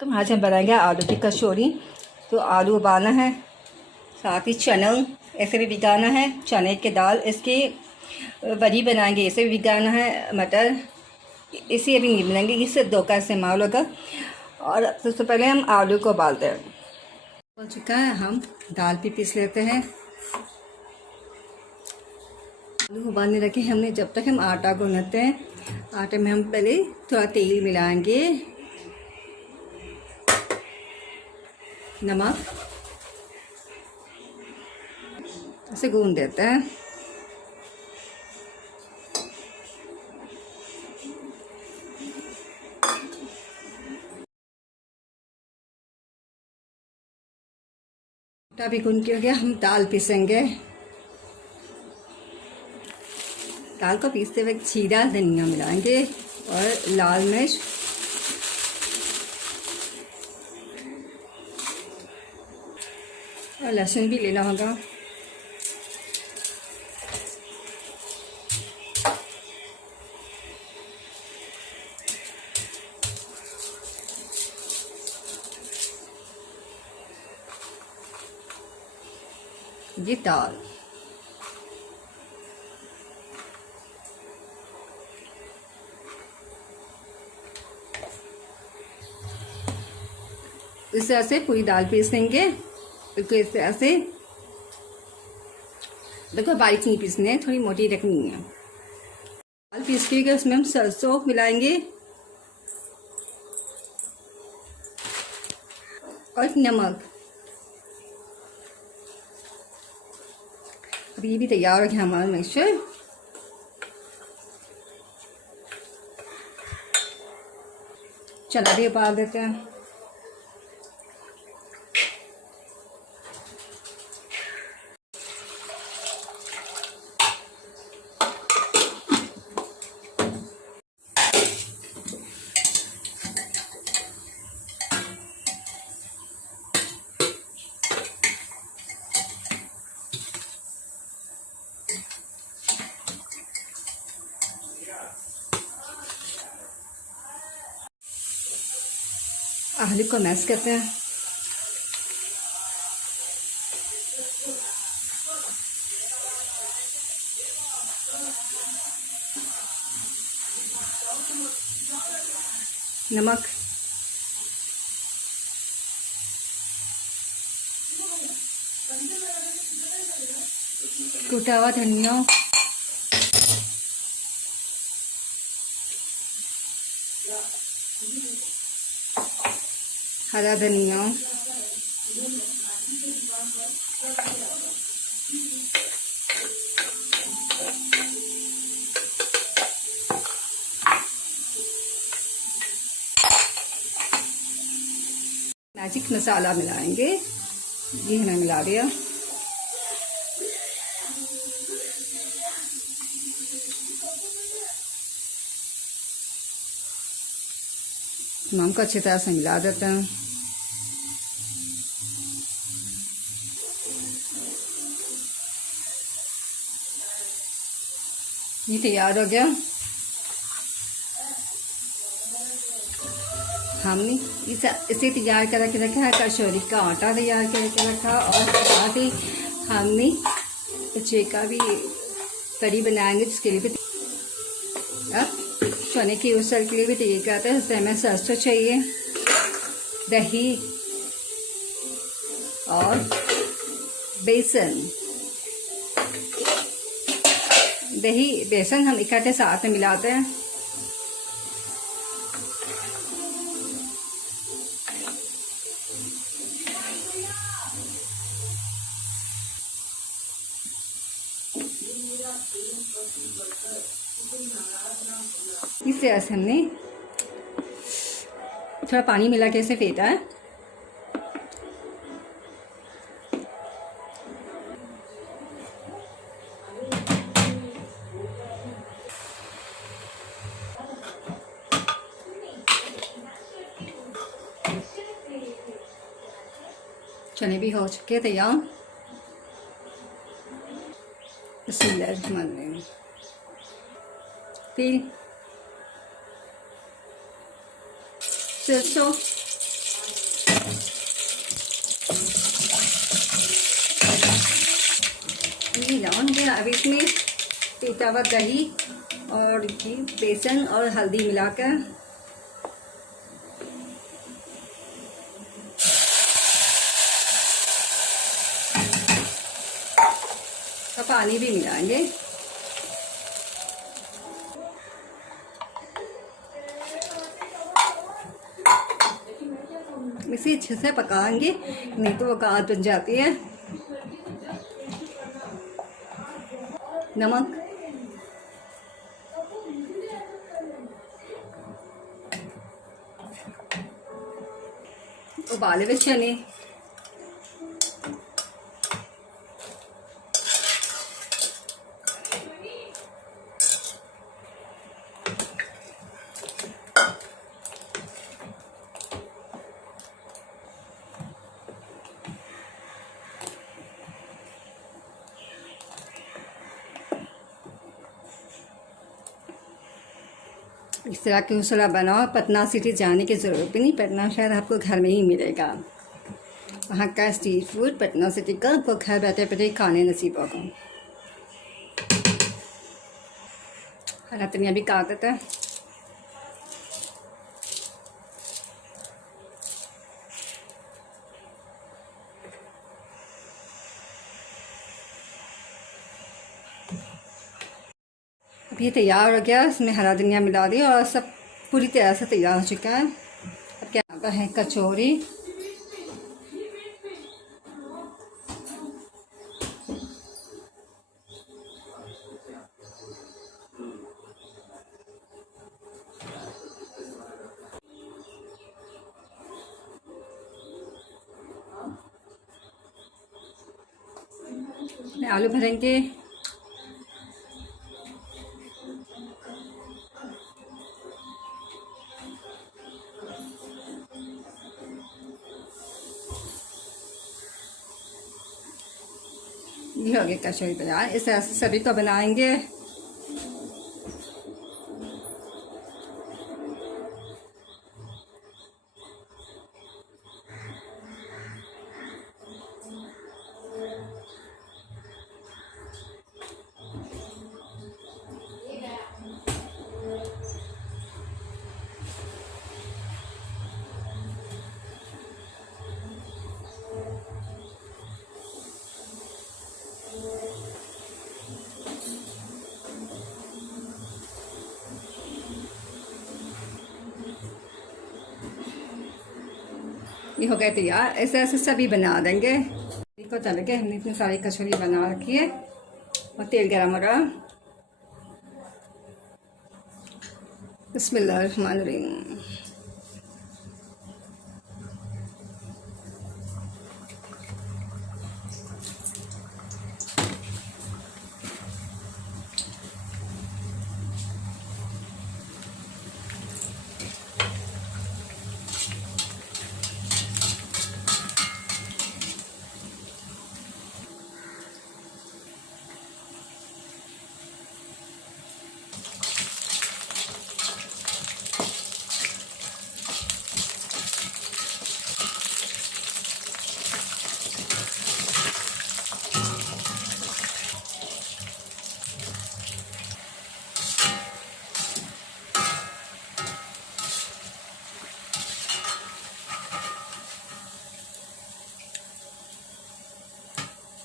तो आज हम बनाएंगे आलू की कचौरी। तो आलू उबालना है, साथ ही चना ऐसे भी भिगाना है, चने की दाल इसकी बड़ी बनाएंगे, इसे भी भिगाना है, मटर इसे अभी नहीं बनाएंगे, इससे दो का इस्तेमाल होगा। और सबसे पहले हम आलू को उबालते हैं। हो चुका है, हम दाल भी पीस लेते हैं। आलू उबालने रखे हमने, जब तक हम आटा गूंथते हैं। आटे में हम पहले थोड़ा तेल मिलाएंगे, नमक, ऐसे गूंद देते हैं। आटा भी गूंद के हो गया, हम दाल पीसेंगे। दाल को पीसते वक्त जीरा धनिया मिलाएंगे और लाल मिर्च, और लहसुन भी लेना होगा। ये दाल, इस तरह से पूरी दाल पीस देंगे। इसको इस तरह से देखो, बारीक नहीं पीसनी है, थोड़ी मोटी रखनी है। दाल पीस के उसमें हम सरसों मिलाएंगे और नमक। अब ये भी तैयार हो गया हमारा मिक्सचर। चना भी उबाल देते हैं। आलू को मैश करते हैं। नमक, टूटा हुआ धनिया, हरा धनिया, मैजिक मसाला मिलाएंगे। ये हमने मिला दिया। तमाम को अच्छी तरह से मिला देते हैं। ये तैयार हो गया। हमने इसे तैयार कर के रखा है, कचौरी का आटा तैयार करके रखा, और साथ ही हमने बच्चे का भी कड़ी बनाएंगे, जिसके लिए भी अब चने की उसल के लिए भी तैयार करते हैं। उससे हमें सरसों चाहिए, दही और बेसन। दही बेसन हम इकट्ठे साथ में मिलाते हैं। इस तरह से हमने थोड़ा पानी मिला के इसे फेंटा है। चने भी हो चुके तैयार। बिस्मिल्लाहिर्रहमानिर्रहीम। तेल, सरसों, हैं अब इसमें पीटा हुआ दही और बेसन और हल्दी मिलाकर और पानी भी मिलाएंगे। इसे अच्छे से पकाएंगे, नहीं तो वो गाढ़ बन जाती है। नमक, उबाले हुए चने, इस तरह की मसाला बनाओ। पटना सिटी जाने की ज़रूरत भी नहीं, पटना शायद आपको घर में ही मिलेगा। वहाँ का स्ट्रीट फूड पटना सिटी का आपको घर बैठे बैठे खाने नसीब होगा। हरा धनिया भी काट देता है। अब ये तैयार हो गया, इसमें हरा धनिया मिला दिया और सब पूरी तरह से तैयार हो चुका है। अब क्या आता है कचौरी। आलू भरेंगे, ये हो गया कचौरी तैयार। इस तरह से सभी को बनाएंगे। ये हो गया तैयार। ऐसे ऐसे सभी बना देंगे। इसको तल के हमने इतनी सारी कचौरी बना रखी है और तेल गरम हो रहा। बिस्मिल्लाहिर्रहमानिर्रहीम।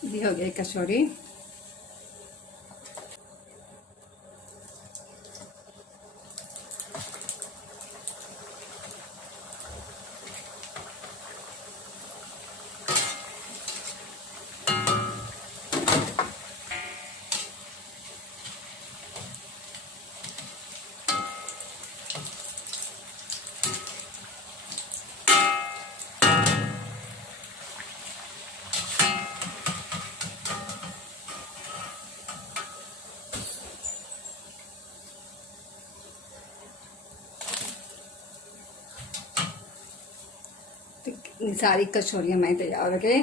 ये हो गई कचौरी। तो सारी कचौरियाँ मैं तैयार हो गए।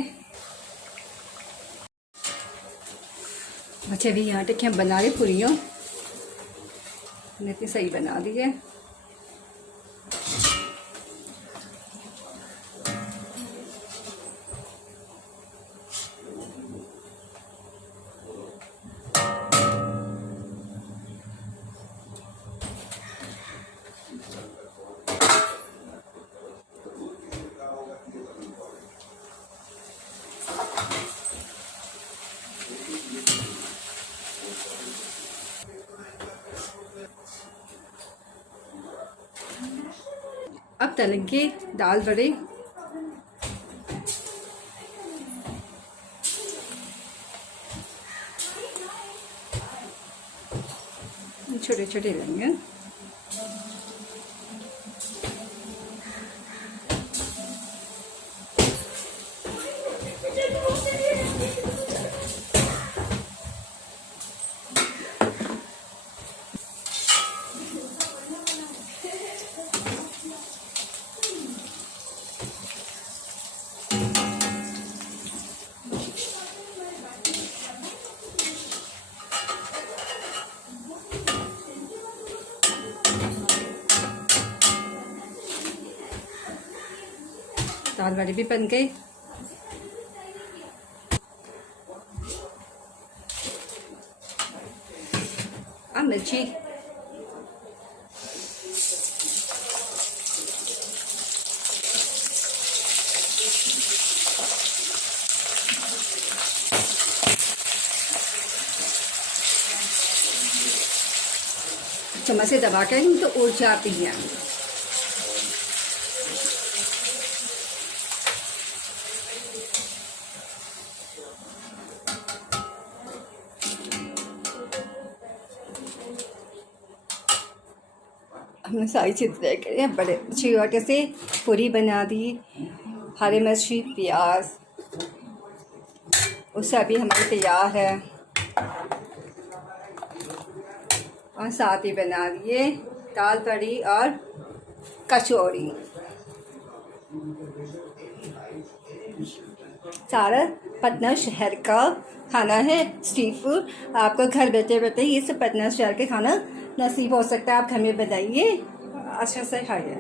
बच्चे भी यहाँ तक हम बना रहे पूरियों, इतनी सही बना दी है। तल के दाल बड़े। छोटे छोटे लेंगे। दाल बड़ी भी बन गई। अब मिर्ची, चम्मच से दबा कर तो उड़ जाती है। हमने सारी चीज़ें करी, बड़े छोटे से पूरी बना दी। हरी मिर्ची, प्याज, वो सभी हमारे तैयार है। और साथ ही बना दिए दाल बड़ी और कचौड़ी। सारा पटना शहर का खाना है, स्ट्रीट फूड। आपको घर बैठे बैठे ये सब पटना शहर के खाना नसीब हो सकता है। आप घर में बनाइए, अच्छा से खाइए।